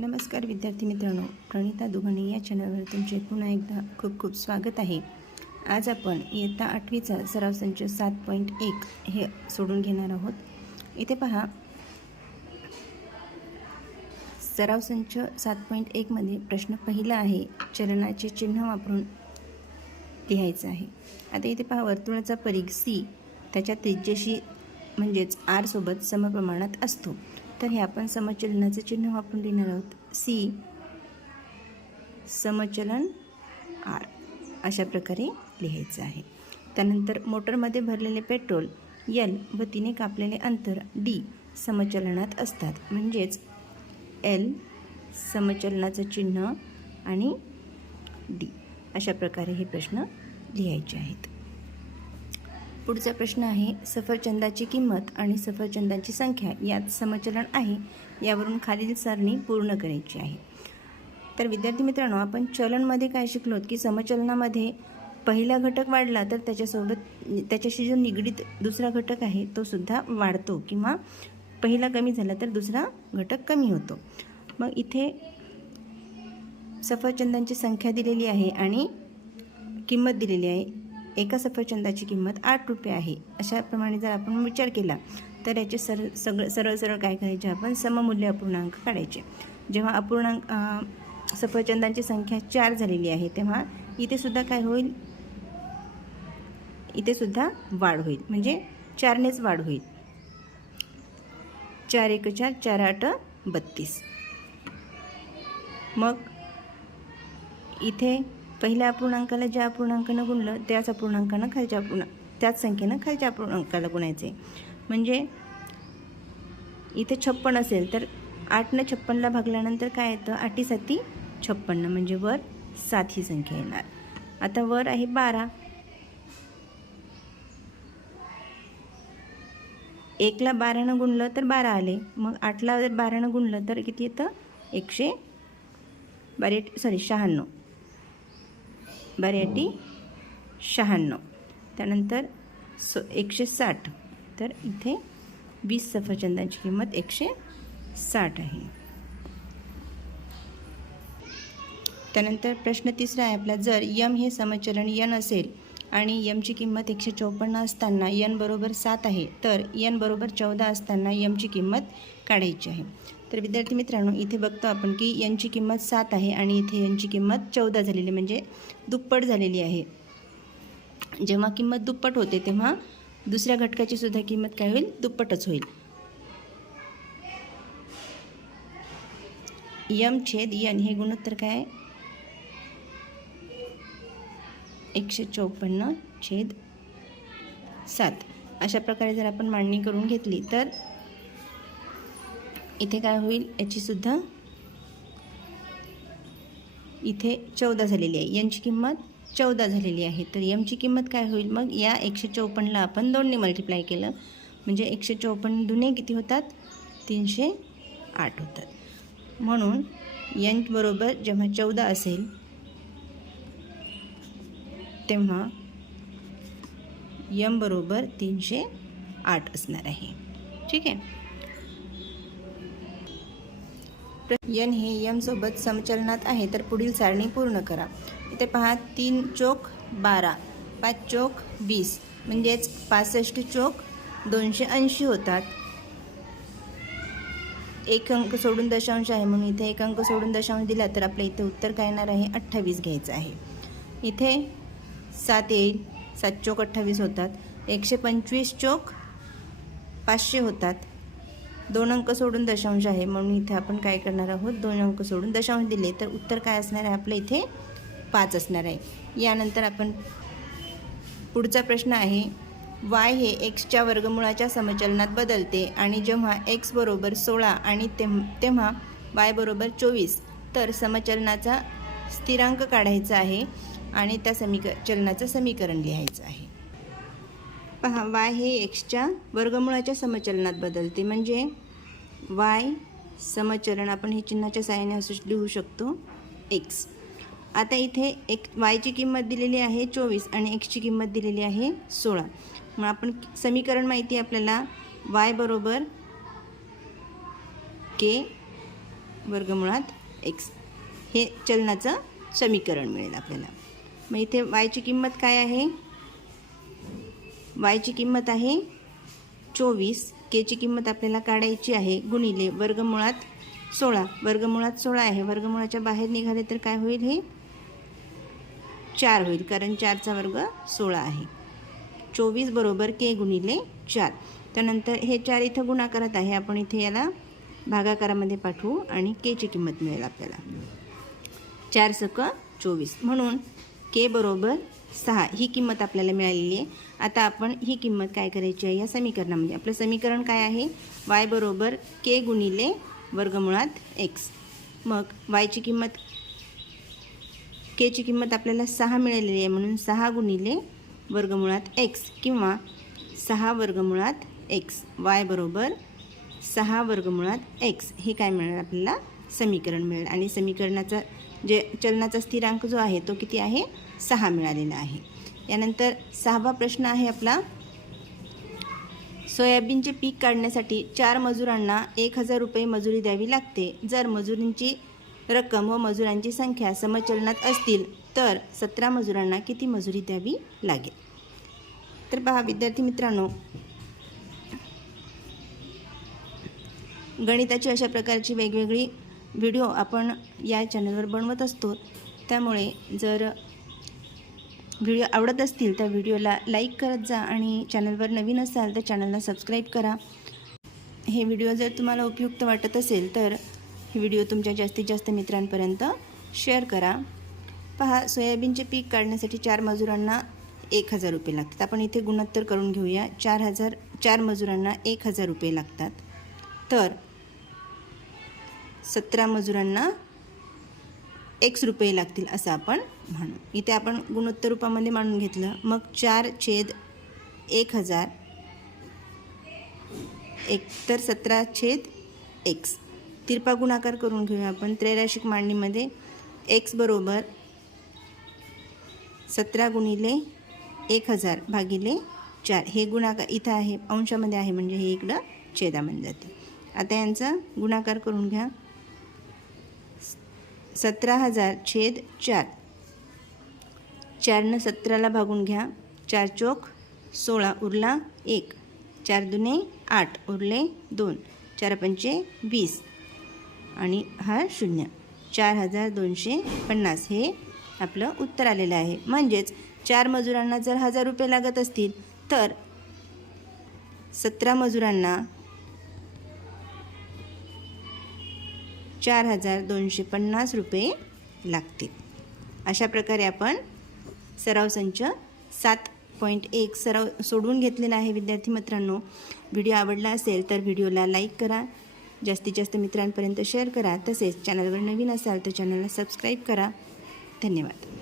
नमस्कार विद्यार्थी मित्रांनो प्रणिता दुगाणे या चॅनलवर तुमचे पुन्हा एकदा खूप खूप स्वागत आहे. आज आपण इयत्ता आठवीचा सराव संच सात पॉईंट एक हे सोडून घेणार आहोत. इथे पहा. सराव संच सात पॉईंट एकमध्ये प्रश्न पहिला आहे चलनाचे चिन्ह वापरून लिहायचं आहे. आता इथे पहा वर्तुळाचा परीघ सी त्याच्या त्रिज्येशी म्हणजेच आरसोबत समप्रमाणात असतो. तर हे आपण समचलनाचे चिन्ह वापरून लिहिणार आहोत. सी समचलन आर अशा प्रकारे लिहायचं आहे. त्यानंतर मोटरमध्ये भरलेले पेट्रोल यल व तिने कापलेले अंतर डी समचलनात असतात. म्हणजेच एल समचलनाचं चिन्ह आणि डी अशा प्रकारे हे प्रश्न लिहायचे आहेत. पुढचा प्रश्न आहे सफरचंदाची किंमत आणि सफरचंदाची संख्या यात समचलन आहे यावरून खालील सारणी पूर्ण करायची आहे. तर विद्यार्थी मित्रांनो आपण चलनमध्ये काय शिकलो की समचलनामध्ये पहिला घटक वाढला तर त्याच्यासोबत त्याच्याशी जो निगडीत दुसरा घटक आहे तो सुद्धा वाढतो किंवा पहिला कमी झाला तर दुसरा घटक कमी होतो. मग इथे सफरचंदांची संख्या दिलेली आहे आणि किंमत दिलेली आहे. एका सफरचंदाची किंमत आठ रुपये आहे. अशाप्रमाणे जर आपण विचार केला तर याचे सर सगळं सरळ सरळ काय करायचे आपण? सममूल्य अपूर्णांक काढायचे. जेव्हा अपूर्णांक सफरचंदांची संख्या चार झालेली आहे तेव्हा इथे सुद्धा काय होईल? इथे सुद्धा वाढ होईल. म्हणजे चारनेच वाढ होईल. चार एक चार चार आठ बत्तीस. मग इथे पहिल्या अपूर्णांकाला ज्या अपूर्णांकानं गुणलं त्याच अपूर्णांकानं खालच्या अपूर्ण त्याच संख्येनं खालच्या अपूर्णांकाला गुणायचे. म्हणजे इथे छप्पन असेल तर आठनं छप्पनला भागल्यानंतर काय येतं? आठी साती छप्पन्न म्हणजे वर सात ही संख्या येणार. आता वर आहे बारा. एकला बारानं गुणलं तर बारा आले. मग आठला जर बारानं गुणलं तर किती येतं? एकशे बारे सॉरी शहाण्णव. बऱ्याटी शहाण्णव. त्यानंतर स एकशे साठ. तर इथे वीस सफरचंदांची किंमत एकशे साठ आहे. त्यानंतर प्रश्न तिसरा आहे आपला. जर यम हे समचलन यन असेल आणि यमची किंमत एकशे चौपन्न असताना यन बरोबर सात आहे तर यन बरोबर चौदा असताना यमची किंमत काढायची आहे. तर विद्यार्थी मित्रांनो इथे बघतो आपण की यांची किंमत सात आहे आणि इथे यांची किंमत चौदा झालेली म्हणजे दुप्पट झालेली आहे. जेव्हा किंमत दुप्पट होते तेव्हा दुसऱ्या घटकाची सुद्धा किंमत काय होईल? दुप्पटच होईल. यम छेद यन हे गुणोत्तर काय आहे? एकशे चौपन्न छेद सात. अशा प्रकारे जर आपण मांडणी करून घेतली तर इथे काय होईल? याचीसुद्धा इथे चौदा झालेली आहे. यांची किंमत चौदा झालेली आहे. तर यमची किंमत काय होईल? मग या एकशे चौपन्नला आपण दोनने मल्टिप्लाय केलं. म्हणजे एकशे चौपन्न दुने किती होतात? तीनशे आठ होतात. म्हणून यन बरोबर जेव्हा चौदा असेल तेव्हा यम बरोबर तीनशे आठ असणार आहे. ठीक आहे? यन हे यमसोबत समचलनात आहे तर पुढील सारणी पूर्ण करा. इथे पहा तीन चोक बारा पाच चोक वीस म्हणजेच पासष्ट चोक दोनशे ऐंशी होतात. एक अंक सोडून दशांश आहे म्हणून इथे एक अंक सोडून दशांश दिला तर आपल्या इथे उत्तर काय येणार आहे? अठ्ठावीस घ्यायचं आहे. इथे सात येईल सात चोक अठ्ठावीस होतात. एकशे पंचवीस चोक पाचशे होतात. दोन अंक सोडून दशांश आहे. म्हणून इथे आपण काय करणार आहोत? दोन अंक सोडून दशांश दिले. तर उत्तर काय असणार आहे? आपलं इथे पाच असणार आहे. यानंतर आपण पुढचा प्रश्न आहे. वाय हे एक्सच्या वर्गमुळाच्या समचलनात बदलते आणि जेव्हा एक्स बरोबर सोळा आणि तेम तेव्हा वाय बरोबर चोवीस तर समचलनाचा स्थिरांक काढायचा आहे आणि त्या समीक चलनाचं समीकरण लिहायचं आहे. पहा वाय हे एक्सच्या वर्गमुळाच्या समचलनात बदलते. म्हणजे वाय समचलन आपण हे चिन्हाच्या सहाय्याने असू लिहू शकतो एक्स आता इथे एक वायची किंमत दिलेली आहे चोवीस आणि एक्सची किंमत दिलेली आहे सोळा. मग आपण समीकरण माहिती आहे आपल्याला वाय बरोबर के वर्गमुळात एक्स हे चलनाचं समीकरण मिळेल आपल्याला. मग इथे वायची किंमत काय आहे? वायची किंमत आहे चोवीस. केची किंमत आपल्याला काढायची आहे. गुणिले वर्गमुळात सोळा. वर्गमुळात सोळा आहे. वर्गमुळाच्या बाहेर निघाले तर काय होईल हे? चार होईल. कारण चारचा वर्ग सोळा आहे. चोवीस बरोबर के गुणिले चार. त्यानंतर हे चार इथं गुणाकारात आहे. आपण इथे याला भागाकारामध्ये पाठवू आणि केची किंमत मिळेल आपल्याला. चार सक चोवीस. म्हणून के बरोबर सहा ही किंमत आपल्याला मिळालेली आहे. आता आपण ही किंमत काय करायची आहे या समीकरणामध्ये? आपलं समीकरण काय आहे? वाय बरोबर के गुणिले वर्गमुळात एक्स मग वायची किंमत केची किंमत आपल्याला सहा मिळालेली आहे म्हणून सहा गुणिले वर्गमुळात एक्स किंवा सहा वर्गमुळात एक्स वाय बरोबर सहा वर्गमुळात एक्स हे काय मिळेल? आपल्याला समीकरण मिळेल. आणि समीकरणाचा जे चलनाचा स्थिरांक जो आहे तो किती आहे? सहा मिळालेला आहे. यानंतर सहावा प्रश्न आहे आपला. सोयाबीनचे पीक काढण्यासाठी चार मजुरांना एक हजार रुपये मजुरी द्यावी लागते. जर मजुरींची रक्कम व मजुरांची संख्या समचलनात असतील तर सतरा मजुरांना किती मजुरी द्यावी लागेल? तर पहा विद्यार्थी मित्रांनो गणिताची अशा प्रकारची वेगवेगळी व्हिडिओ आपण या चॅनलवर बनवत असतो. त्यामुळे जर व्हिडिओ आवडत असतील तर व्हिडिओला लाईक करत जा आणि चॅनलवर नवीन असाल तर चॅनलला सबस्क्राईब करा. हे व्हिडिओ जर तुम्हाला उपयुक्त वाटत असेल तर हे व्हिडिओ तुमच्या जास्तीत जास्त मित्रांपर्यंत शेअर करा. पहा सोयाबीनचे पीक काढण्यासाठी चार मजुरांना एक हजार रुपये लागतात. आपण इथे गुणोत्तर करून घेऊया. चार हजार चार मजुरांना एक हजार रुपये लागतात. तर सतरा मजुरांना एक्स रुपये लागतील असं आपण म्हणू. इथे आपण गुणोत्तर रूपामध्ये मांडून घेतलं. मग चार छेद एक हजार एक तर सतरा छेद एक्स तिरपा गुणाकार करून घेऊया आपण. त्रैराशिक मांडणीमध्ये एक्स बरोबर सतरा गुणिले एक हजार भागिले चार. हे गुणाकार इथं आहे अंशामध्ये आहे म्हणजे हे इकडं छेदामध्ये जाते. आता यांचा गुणाकार करून घ्या. सतरा हजार छेद चार. चारनं सतराला भागून घ्या. चार चोक सोळा उरला एक. चार दुने आठ उरले दोन. चार पंचे वीस. आणि हा शून्य. चार हजार दोनशे पन्नास हे आपलं उत्तर आलेलं आहे. म्हणजेच चार मजुरांना जर हजार रुपये लागत असतील तर सतरा मजुरांना चार हजार दोनशे पन्नास रुपये लागतील. अशा प्रकारे आपण सराव संच सात पॉईंट एक सराव सोडवून घेतलेला आहे. विद्यार्थी मित्रांनो व्हिडिओ आवडला असेल तर व्हिडिओला लाईक करा. जास्तीत जास्त मित्रांपर्यंत शेअर करा. तसेच चॅनलवर नवीन असाल तर चॅनलला सबस्क्राईब करा. धन्यवाद.